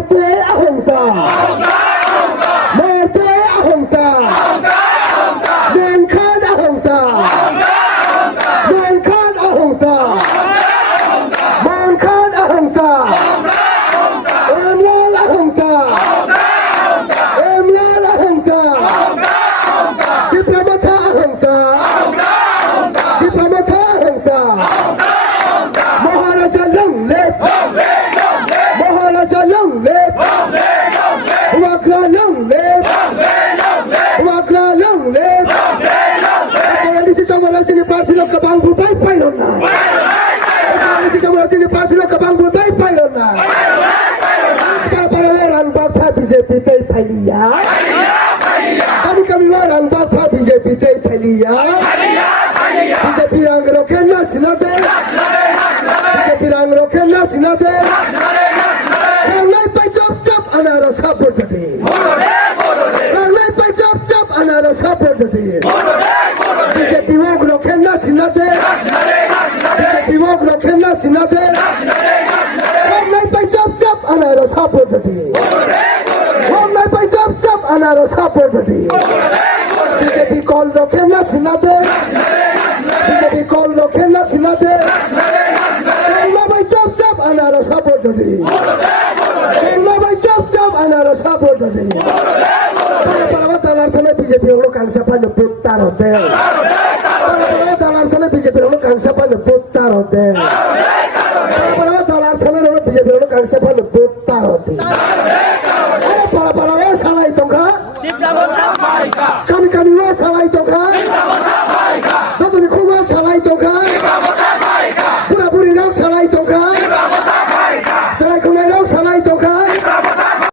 মারতে আহংকা মারতে আহংকা খান আহংকা খান আহংকা খান আহংকা এমলাল আহংকা এমলাল আহংকা ডিপ্লোমাথা আহংকা ডিপ্লোমাথা আহংকা মহারাজা লংলেপ মহারাজা লংলেপ ওয়াকলা লংলেপ ওয়াকলা লংলেপ Polisi Chamara sini parti lo kabangbu bay pailon na Polisi Chamara sini parti lo kabangbu bay pailon na Para orang bapa BJP tay paliya kami orang bapa BJP tay paliya BJP rang roken na sinade BJP rang roken na sinade Rangai pa chop anaro support dati Rangai pa chop anaro support dati BJP wog roken na sinade BJP wog roken na sinade Rangai pa chop anaro support dati Rangai pa chop anaro support dati BJP call roken na sinade BJP call roken na sinade Rangai pa chop anaro support dati Rangai pa chop anaro support dati Para talar sana BJP lo kansa pa putar hotel Para talar sana BJP lo kansa pa putar hotel Para talar sana BJP lo kansa pa putar hotel